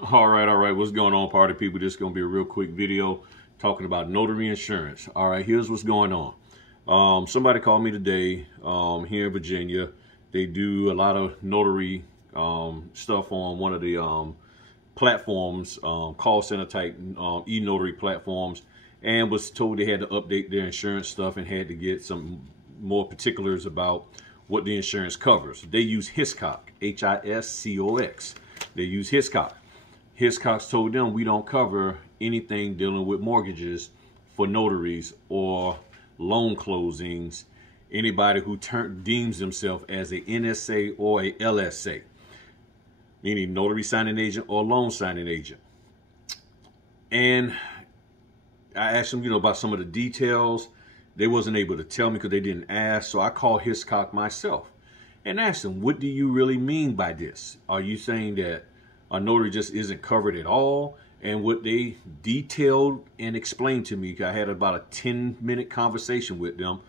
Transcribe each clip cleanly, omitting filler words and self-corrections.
All right. What's going on, party people? This is going to be a real quick video talking about notary insurance. All right, here's what's going on. Somebody called me today here in Virginia. They do a lot of notary stuff on one of the platforms, call center type e-notary platforms, and was told they had to update their insurance stuff and had to get some more particulars about what the insurance covers. They use Hiscox, Hiscox. They use Hiscox. Hiscox told them we don't cover anything dealing with mortgages for notaries or loan closings, anybody who deems themselves as a NSA or a LSA, meaning notary signing agent or loan signing agent. And I asked them, about some of the details. They wasn't able to tell me because they didn't ask. So I called Hiscox myself and asked them, what do you really mean by this? Are you saying that a notary just isn't covered at all? And what they detailed and explained to me, I had about a 10-minute conversation with them.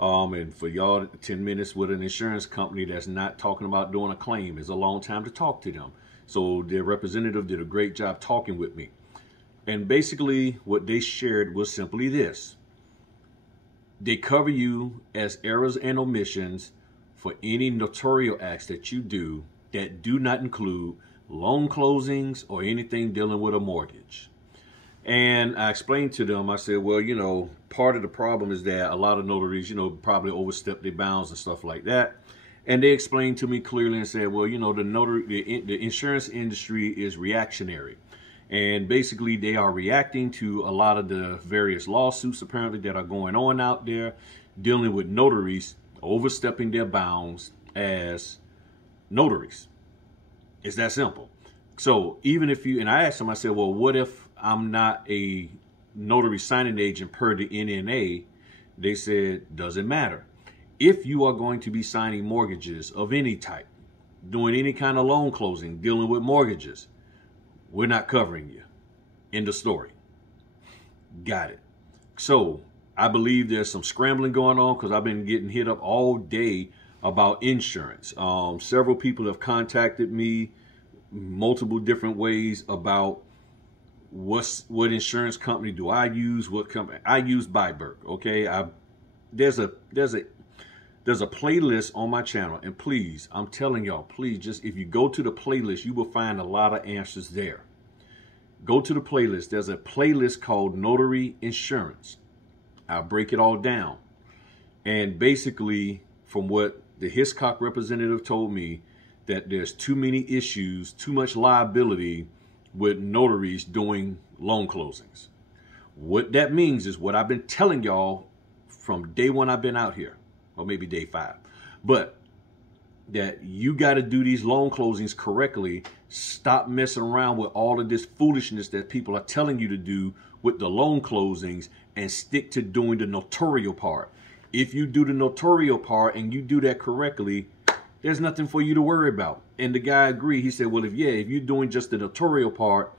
And for y'all, 10 minutes with an insurance company that's not talking about doing a claim is a long time to talk to them. So their representative did a great job talking with me. And basically what they shared was simply this. They cover you as errors and omissions for any notarial acts that you do that do not include loan closings or anything dealing with a mortgage. And I explained to them, I said, well, part of the problem is that a lot of notaries, probably overstep their bounds and stuff like that. And they explained to me clearly and said, well, the insurance industry is reactionary. And basically they are reacting to a lot of the various lawsuits apparently that are going on out there dealing with notaries overstepping their bounds as notaries. It's that simple. So even if and I asked them, I said, well, what if I'm not a notary signing agent per the NNA? They said, doesn't matter. If you are going to be signing mortgages of any type, doing any kind of loan closing, dealing with mortgages, we're not covering you. End of story. Got it. So I believe there's some scrambling going on because I've been getting hit up all day about insurance. Several people have contacted me multiple different ways about what insurance company do I use, what company I use. Byberg. Okay, there's a playlist on my channel, and please, I'm telling y'all, please, just if you go to the playlist, you will find a lot of answers there. Go to the playlist. There's a playlist called Notary Insurance. I'll break it all down. And basically, from what the Hiscox representative told me, that there's too many issues, too much liability with notaries doing loan closings. What that means is what I've been telling y'all from day one I've been out here, or maybe day 5, but that you got to do these loan closings correctly. Stop messing around with all of this foolishness that people are telling you to do with the loan closings and stick to doing the notarial part. If you do the notarial part and you do that correctly, there's nothing for you to worry about. And the guy agreed. He said, well, if you're doing just the notarial part,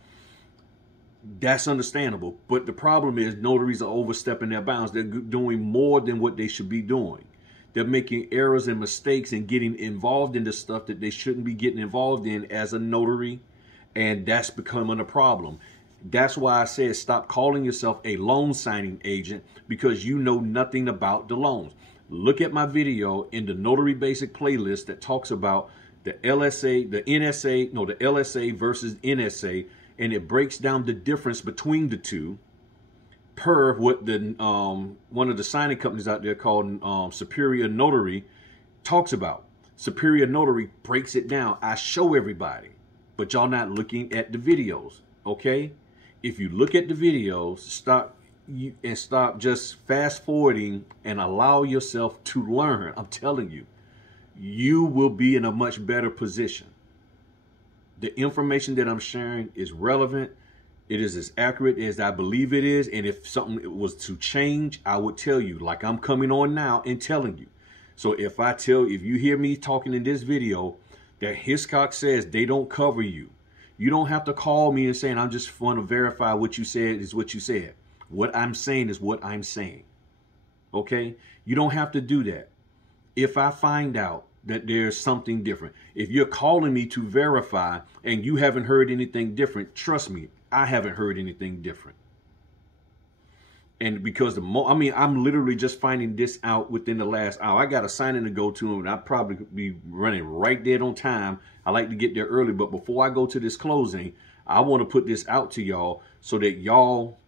that's understandable. But the problem is notaries are overstepping their bounds. They're doing more than what they should be doing. They're making errors and mistakes and getting involved in the stuff that they shouldn't be getting involved in as a notary. And that's becoming a problem. That's why I said stop calling yourself a loan signing agent, because you know nothing about the loans. Look at my video in the Notary Basic playlist that talks about the LSA, the LSA versus NSA, and it breaks down the difference between the two per what the one of the signing companies out there called Superior Notary talks about. Superior Notary breaks it down. I show everybody, but y'all not looking at the videos, okay? If you look at the videos, stop just fast forwarding and allow yourself to learn. I'm telling you, you will be in a much better position. The information that I'm sharing is relevant. It is as accurate as I believe it is. And if something was to change, I would tell you, like I'm coming on now and telling you. So if you hear me talking in this video that Hiscox says they don't cover you, you don't have to call me and saying, I'm just want to verify what you said is what you said. What I'm saying is what I'm saying. Okay? You don't have to do that. If I find out that there's something different. If you're calling me to verify and you haven't heard anything different, trust me, I haven't heard anything different. And because I'm literally just finding this out within the last hour. I got a signing to go to, and I'll probably be running right dead on time. I like to get there early, but before I go to this closing, I want to put this out to y'all so that y'all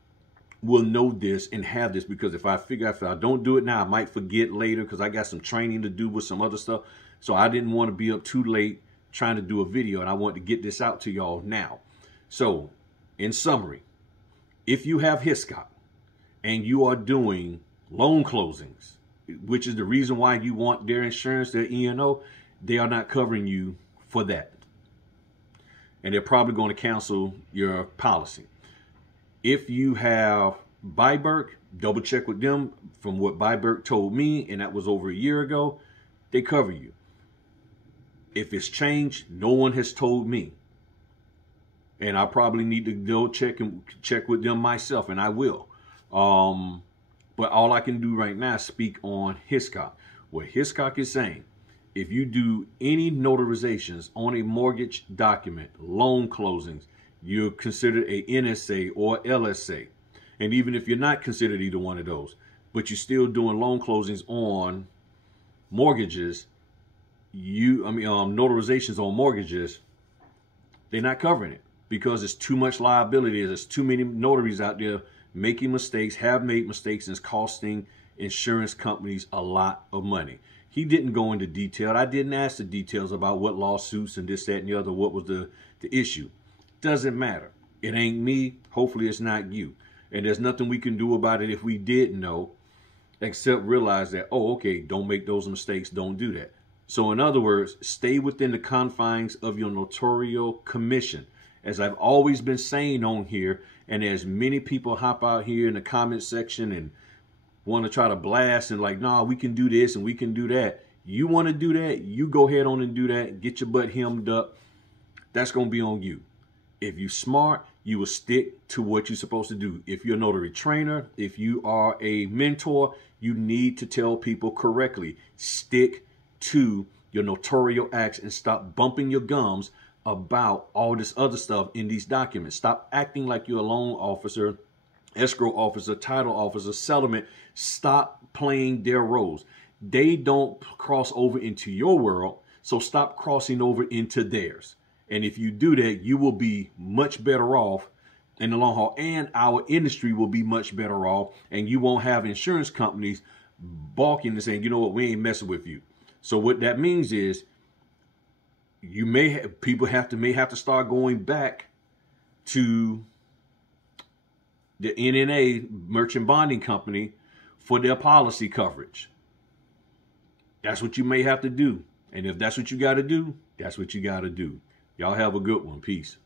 will know this and have this, because if I don't do it now, I might forget later because I got some training to do with some other stuff. So I didn't want to be up too late trying to do a video, and I want to get this out to y'all now. So in summary, if you have Hiscox and you are doing loan closings, which is the reason why you want their insurance, their E&O, they are not covering you for that. And they're probably going to cancel your policy. If you have Byberg, double check with them. From what Byberg told me, and that was over a year ago, they cover you. If it's changed, no one has told me. And I probably need to go check with them myself, and I will. But all I can do right now is speak on Hiscox. What Hiscox is saying, if you do any notarizations on a mortgage document, loan closings, you're considered a NSA or LSA. And even if you're not considered either one of those, but you're still doing loan closings on mortgages, notarizations on mortgages, they're not covering it because it's too much liability. There's too many notaries out there making mistakes, have made mistakes, and it's costing insurance companies a lot of money. He didn't go into detail. I didn't ask the details about what lawsuits and this, that, and the other, what was the issue. Doesn't matter. It ain't me. Hopefully it's not you. And there's nothing we can do about it if we did know, except realize that, oh, okay, don't make those mistakes. Don't do that. So in other words, stay within the confines of your notarial commission. As I've always been saying on here, and as many people hop out here in the comment section and want to try to blast and like, nah, we can do this and we can do that. You want to do that, you go ahead on and do that. Get your butt hemmed up. That's going to be on you. If you're smart, you will stick to what you're supposed to do. If you're a notary trainer, if you are a mentor, you need to tell people correctly. Stick to your notarial acts and stop bumping your gums about all this other stuff in these documents. Stop acting like you're a loan officer, escrow officer, title officer, settlement. Stop playing their roles. They don't cross over into your world, so stop crossing over into theirs. And if you do that, you will be much better off in the long haul, and our industry will be much better off, and you won't have insurance companies balking and saying, you know what, we ain't messing with you. So what that means is you people may have to start going back to the NNA, Merchant Bonding Company, for their policy coverage. That's what you may have to do. And if that's what you got to do, that's what you got to do. Y'all have a good one. Peace.